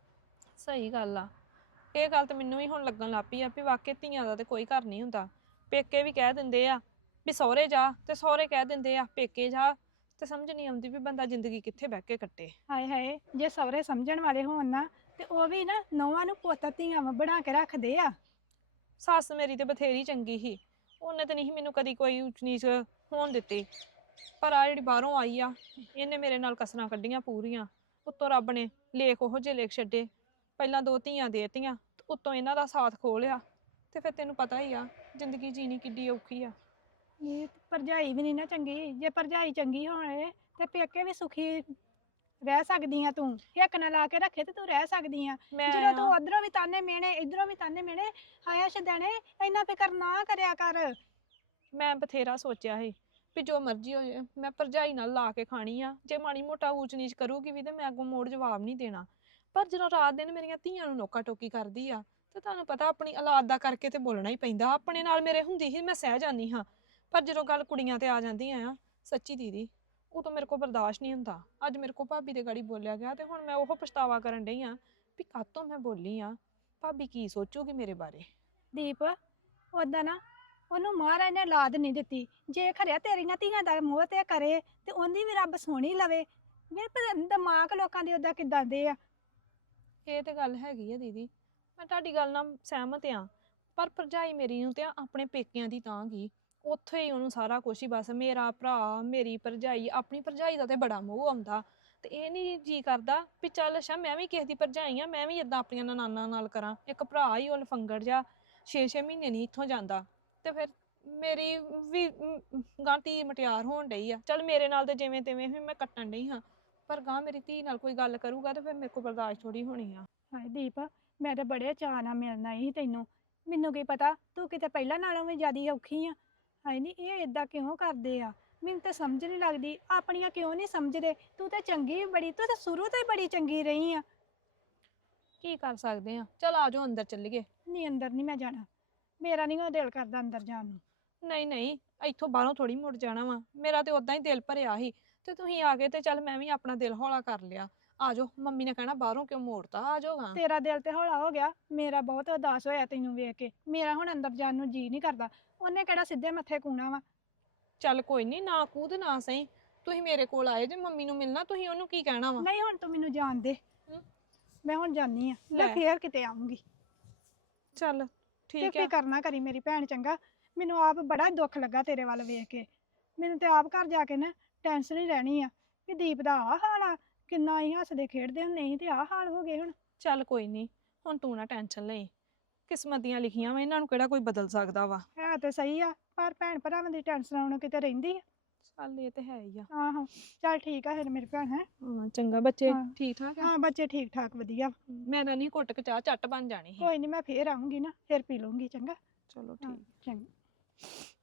ਸਹੀ ਗੱਲ ਆ, ਇਹ ਗੱਲ ਤਾਂ ਮੈਨੂੰ ਵੀ ਹੁਣ ਲੱਗਣ ਲੱਗ ਪਈ ਆ ਵੀ ਵਾਕਈ ਧੀਆਂ ਦਾ ਤੇ ਕੋਈ ਘਰ ਨਹੀਂ ਹੁੰਦਾ। ਪੇਕੇ ਵੀ ਕਹਿ ਦਿੰਦੇ ਆ ਵੀ ਸਹੁਰੇ ਜਾ, ਤੇ ਸਹੁਰੇ ਕਹਿ ਦਿੰਦੇ ਆ ਪੇਕੇ ਜਾ, ਤੇ ਸਮਝ ਨਹੀਂ ਆਉਂਦੀ ਵੀ ਬੰਦਾ ਜ਼ਿੰਦਗੀ ਕਿੱਥੇ ਬਹਿ ਕੇ ਕੱਟੇ।
ਹਾਏ ਹਾਏ ਜੇ ਸਹੁਰੇ ਸਮਝਣ ਵਾਲੇ ਹੋਣ ਨਾ ਤੇ ਉਹ ਵੀ ਨਾ ਨੌਵਾਂ ਨੂੰ ਪੁੱਤ ਧੀਆਂ ਵਾਂ ਬਣਾ ਕੇ ਰੱਖਦੇ ਆ।
ਸੱਸ ਮੇਰੀ ਤੇ ਬਥੇਰੀ ਚੰਗੀ ਸੀ, ਉਹਨੇ ਤੇ ਨਹੀਂ ਮੈਨੂੰ ਕਦੀ ਕੋਈ ਉੱਚ ਨੀਚ ਹੋਣ ਦਿੱਤੀ। ਪਰ ਆ ਜਿਹੜੀ ਬਾਹਰੋਂ ਆਈ ਆ ਇਹਨੇ ਮੇਰੇ ਨਾਲ ਕਸਰਾਂ ਕੱਢੀਆਂ ਪੂਰੀਆਂ। ਉੱਤੋਂ ਰੱਬ ਨੇ ਲੇਖ ਉਹੋ ਜਿਹੇ ਲਿਖ ਛੱਡੇ, ਪਹਿਲਾਂ ਦੋ ਧੀਆਂ ਦੇਤੀਆਂ ਤੇ ਉੱਤੋਂ ਇਹਨਾਂ ਦਾ ਸਾਥ ਖੋਹ ਲਿਆ। ਤੇ ਫਿਰ ਤੈਨੂੰ ਪਤਾ ਹੀ ਆ ਜ਼ਿੰਦਗੀ ਜੀਣੀ ਕਿੱਡੀ ਔਖੀ ਆ।
ਇਹ ਭਰਜਾਈ ਵੀ ਨਹੀਂ ਨਾ ਚੰਗੀ। ਜੇ ਭਰਜਾਈ ਚੰਗੀ ਹੋਵੇ ਤੇ ਪੇਕੇ ਵੀ ਸੁਖੀ ਰਹਿ ਸਕਦੀ ਆ। ਤੂੰ ਹਿੱਕ ਨਾ ਲਾ ਕੇ ਰੱਖੇ ਤੇ ਤੂੰ ਰਹਿ ਸਕਦੀ ਆ।
ਮੈਂ
ਜਦੋਂ ਤੂੰ
ਆ-
ਉਧਰੋਂ ਵੀ ਤਾਨੇ ਮਿਹਣੇ ਇਧਰੋਂ ਵੀ ਤਾਨੇ ਮਿਹਣੇ, ਹਾਇਆ ਸ਼ਦੈਣੇ ਇੰਨਾ ਫਿਕਰ ਨਾ ਕਰਿਆ ਕਰ।
ਮੈਂ ਬਥੇਰਾ ਸੋਚਿਆ ਸੀ ਵੀ ਜੋ ਮਰਜ਼ੀ ਹੋ ਜਾਏ ਮੈਂ ਭਰਜਾਈ ਨਾਲ ਲਾ ਕੇ ਖਾਣੀ ਆ। ਜੇ ਮਾੜੀ ਮੋਟਾ ਊਚ ਨੀਚ ਕਰੂਗੀ ਵੀ ਤੇ ਮੈਂ ਅੱਗੋਂ ਮੋੜ ਜਵਾਬ ਨਹੀਂ ਦੇਣਾ। ਪਰ ਜਦੋਂ ਰਾਤ ਦਿਨ ਮੇਰੀਆਂ ਧੀਆਂ ਨੂੰ ਨੋਕਾ ਟੋਕੀ ਕਰਦੀ ਆ ਤੇ ਤੁਹਾਨੂੰ ਪਤਾ ਆਪਣੀ ਔਲਾਦ ਦਾ ਕਰਕੇ ਤੇ ਬੋਲਣਾ ਹੀ ਪੈਂਦਾ। ਆਪਣੇ ਨਾਲ ਮੇਰੇ ਹੁੰਦੀ ਸੀ ਮੈਂ ਸਹਿ ਜਾਂਦੀ ਹਾਂ, ਪਰ ਜਦੋਂ ਗੱਲ ਕੁੜੀਆਂ ਤੇ ਆ ਜਾਂਦੀਆਂ ਆ ਸੱਚੀ ਦੀਦੀ ਉਦੋਂ ਮੇਰੇ ਕੋਲ ਬਰਦਾਸ਼ਤ ਨਹੀਂ ਹੁੰਦਾ। ਅੱਜ ਮੇਰੇ ਕੋਲ ਭਾਬੀ ਦੇ ਗਾੜੀ ਬੋਲਿਆ ਗਿਆ ਤੇ ਹੁਣ ਮੈਂ ਉਹ ਪਛਤਾਵਾ ਕਰਨ ਡਈ ਆ ਵੀ ਕਾਹਤੋਂ ਮੈਂ ਬੋਲੀ ਆ। ਭਾਬੀ ਕੀ ਸੋਚੂਗੀ ਮੇਰੇ ਬਾਰੇ?
ਦੀਪ ਓਦਾਂ ਨਾ ਉਹਨੂੰ ਮਹਾਰਾਜ ਨੇ ਔਲਾਦ ਨਹੀਂ ਦਿੱਤੀ। ਜੇ ਖਰਿਆ ਤੇਰੀਆਂ ਧੀਆਂ ਦਾ ਮੋਹ ਤੇ ਕਰੇ ਤੇ ਉਹਦੀ ਵੀ ਰੱਬ ਸੋਹਣੀ ਲਵੇ। ਮੇਰੇ ਪਰ ਦਿਮਾਗ ਲੋਕਾਂ ਦੇ ਓਦਾਂ ਕਿੱਦਾਂ ਦੇ ਆ।
ਇਹ ਤੇ ਗੱਲ ਹੈਗੀ ਆ ਦੀਦੀ, ਮੈਂ ਤੁਹਾਡੀ ਗੱਲ ਨਾਲ ਸਹਿਮਤ ਆ। ਪਰ ਭਰਜਾਈ ਮੇਰੀ ਨੂੰ ਤੇ ਆਪਣੇ ਪੇਕਿਆਂ ਦੀ ਤਾਂ ਗਈ, ਉੱਥੇ ਹੀ ਉਹਨੂੰ ਸਾਰਾ ਕੁਛ ਹੀ ਬਸ ਮੇਰਾ ਭਰਾ ਮੇਰੀ ਭਰਜਾਈ। ਆਪਣੀ ਭਰਜਾਈ ਦਾ ਤੇ ਬੜਾ ਮੋਹ ਆਉਂਦਾ ਤੇ ਇਹ ਨਹੀਂ ਜੀ ਕਰਦਾ ਵੀ ਚੱਲ ਅੱਛਾ ਮੈਂ ਵੀ ਕਿਸੇ ਦੀ ਭਰਜਾਈ ਆ, ਮੈਂ ਵੀ ਇਦਾਂ ਆਪਣੀਆਂ ਨਨਾਨਾਂ ਨਾਲ ਕਰਾਂ। ਇੱਕ ਭਰਾ ਹੀ ਉਹ ਲਫੰਗੜ ਜਾ ਛੇ ਛੇ ਮਹੀਨੇ ਨਹੀਂ ਇੱਥੋਂ ਜਾਂਦਾ ਤੇ ਫਿਰ ਮੇਰੀ ਵੀ ਗਾਂ ਧੀ ਮਟਿਆਰ ਹੋਣ ਡਈ ਆ। ਚੱਲ ਮੇਰੇ ਨਾਲ ਤੇ ਜਿਵੇਂ ਤਿਵੇਂ ਵੀ ਮੈਂ ਕੱਟਣ ਡਈ ਹਾਂ, ਪਰ ਗਾਂ ਮੇਰੀ ਧੀ ਨਾਲ ਕੋਈ ਗੱਲ ਕਰੂਗਾ ਤੇ ਫਿਰ ਮੇਰੇ ਕੋਲ ਬਰਦਾਸ਼ਤ ਥੋੜੀ ਹੋਣੀ ਆ।
ਹਾਏ ਦੀਪ ਮੈਂ ਤਾਂ ਬੜੇ ਚਾਅ ਨਾਲ ਮਿਲਣਾ ਸੀ ਤੈਨੂੰ। ਮੈਨੂੰ ਕੀ ਪਤਾ ਤੂੰ ਕਿਤੇ ਪਹਿਲਾਂ ਨਾਲੋਂ ਵੀ ਜ਼ਿਆਦਾ ਔਖੀ ਆ। ਹਾਏ ਨਹੀਂ ਇਹ ਏਦਾਂ ਕਿਉਂ ਕਰਦੇ ਆ, ਮੈਨੂੰ ਤਾਂ ਸਮਝ ਨਹੀਂ ਲੱਗਦੀ। ਆਪਣੀਆਂ ਕਿਉਂ ਨਹੀਂ ਸਮਝਦੇ? ਤੂੰ ਤਾਂ ਚੰਗੀ ਬੜੀ, ਤੂੰ ਤਾਂ ਸ਼ੁਰੂ ਤੋਂ ਹੀ ਬੜੀ ਚੰਗੀ ਰਹੀ ਆ।
ਕੀ ਕਰ ਸਕਦੇ ਆ, ਚਲ ਆ ਜਾਓ ਅੰਦਰ ਚੱਲੀਏ।
ਨਹੀਂ ਅੰਦਰ ਨਹੀਂ ਮੈਂ ਜਾਣਾ, ਮੇਰਾ ਨਹੀਂ ਉਹ ਦਿਲ ਕਰਦਾ ਅੰਦਰ ਜਾਣ ਨੂੰ।
ਨਹੀਂ ਨਹੀਂ ਇੱਥੋਂ ਬਾਹਰੋਂ ਥੋੜੀ ਮੁੜ ਜਾਣਾ ਵਾ, ਮੇਰਾ ਤੇ ਉਦਾਂ ਹੀ ਦਿਲ ਭਰਿਆ ਸੀ ਤੇ ਤੁਸੀਂ ਆ ਗਏ ਤੇ ਚੱਲ ਮੈਂ ਵੀ ਆਪਣਾ ਦਿਲ ਹੌਲਾ ਕਰ ਲਿਆ। ਆ ਜਾਓ, ਮੰਮੀ ਨੇ ਕਹਿਣਾ ਬਾਹਰੋਂ ਕਿਉਂ ਮੋੜਤਾ, ਆ ਜਾਓ। ਹਾਂ
ਤੇਰਾ ਦਿਲ ਤੇ ਹੌਲਾ ਹੋ ਗਿਆ, ਮੇਰਾ ਬਹੁਤ ਉਦਾਸ ਹੋਇਆ ਤੈਨੂੰ ਵੇਖ ਕੇ। ਮੇਰਾ ਹੁਣ ਅੰਦਰ ਜਾਣ ਨੂੰ ਜੀ ਨਹੀਂ ਕਰਦਾ। ਉਹਨੇ ਕਿਹੜਾ ਸਿੱਧੇ ਮੱਥੇ ਕੂਣਾ ਵਾ।
ਚੱਲ ਕੋਈ ਨਹੀਂ, ਨਾ ਕੂਦ ਨਾ ਸਹੀ, ਤੁਸੀਂ ਮੇਰੇ ਕੋਲ ਆਏ ਜੇ ਮੰਮੀ ਨੂੰ ਮਿਲਣਾ, ਤੁਸੀਂ ਉਹਨੂੰ ਕੀ ਕਹਿਣਾ ਵਾ?
ਨਹੀਂ ਹੁਣ ਤੂੰ ਮੈਨੂੰ ਜਾਣ ਦੇ,
ਹਮ?
ਮੈਂ ਹੁਣ ਜਾਨੀ ਆ, ਮੈਂ
ਲੈ।
ਫੇਰ ਕਿਤੇ ਆਉਂਗੀ।
ਚੱਲ
ਤੇ
ਠੀਕ ਆ
ਫਿਕਰ ਨਾ ਕਰੀ ਮੇਰੀ ਭੈਣ ਚੰਗਾ। ਮੈਨੂੰ ਆਪ ਬੜਾ ਦੁੱਖ ਲੱਗਾ ਤੇਰੇ ਵੱਲ ਵੇਖ ਕੇ। ਮੈਨੂੰ ਤੇ ਆਪ ਘਰ ਜਾ ਕੇ ਨਾ ਟੈਨਸ਼ਨ ਹੀ ਰਹਿਣੀ ਆ ਕਿ ਦੀਪ ਦਾ ਆਹ ਹਾਲ ਆ, ਕਿੰਨਾ ਅਸੀਂ ਹੱਸਦੇ ਖੇਡਦੇ ਹੁੰਦੇ ਸੀ ਤੇ ਆਹ ਹਾਲ ਹੋ ਗਏ ਹੁਣ।
ਚੱਲ ਕੋਈ ਨਹੀਂ, ਹੁਣ ਤੂੰ ਨਾ ਟੈਨਸ਼ਨ ਲਈ, ਕਿਸਮਤ ਦੀਆਂ ਲਿਖੀਆਂ ਵਾ, ਇਹਨਾਂ ਨੂੰ ਕਿਹੜਾ ਕੋਈ ਬਦਲ ਸਕਦਾ ਵਾ।
ਹੈ ਤੇ ਸਹੀ ਆ, ਪਰ ਭੈਣ ਭਰਾਵਾਂ ਦੀ ਟੈਨਸ਼ਨ ਉਹਨੂੰ ਕਿਤੇ ਰਹਿੰਦੀ ਆ।
ਚੱਲ ਇਹ ਤੇ ਹੈ ਹੀ ਆ।
ਆਹੋ ਚੱਲ ਠੀਕ ਆ ਫਿਰ ਮੇਰੀ ਭੈਣ ਹੈ।
ਹਾਂ ਚੰਗਾ, ਬੱਚੇ
ਹਾਂ।
ਠੀਕ ਠਾਕ ਆ?
ਹਾਂ ਬੱਚੇ ਠੀਕ ਠਾਕ ਵਧੀਆ।
ਮੇਰਾ ਨਹੀਂ ਘੁੱਟ ਕੇ ਚਾਹ ਝੱਟ ਬਣ ਜਾਣੀ ਸੀ।
ਕੋਈ ਨਹੀਂ ਮੈਂ ਫੇਰ ਆਉਂਗੀ ਨਾ, ਫਿਰ ਪੀ ਲੂੰਗੀ ਚੰਗਾ।
ਚਲੋ
ਹਾਂ,
ਠੀਕ।
ਚੰਗਾ।